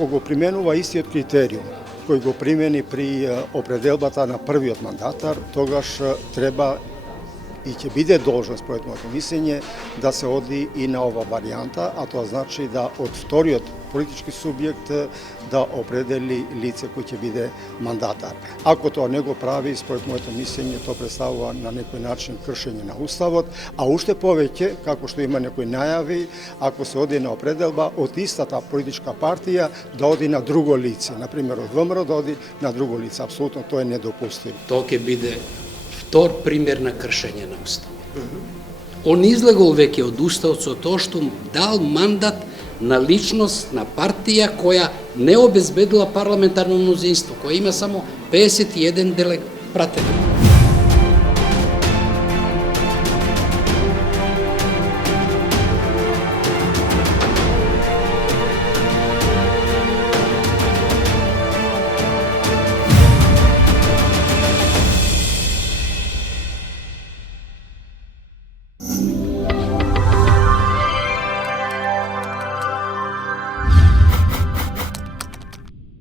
Ако го применува истиот критериум кој го примени при определбата на првиот мандатар, тогаш треба и ќе биде должен, според моето мислење, да се оди и на ова варијанта, а тоа значи да од вториот политички субјект да определи лице кој ќе биде мандатар. Ако тоа не го прави, според моето мислење, тоа представува на некој начин кршење на Уставот, а уште повеќе, како што има некои најави, ако се оди на определба од истата политичка партија да оди на друго лице, например од ВМРО да оди на друго лице, апсолутно тоа е недопустимо. Тоа ќе биде втор пример на кршење на Уставот. Он излегол веќе од Уставот со тоа што дал мандат на личност, на партија која не обезбедила парламентарно мнозинство, која има само 51 пратени.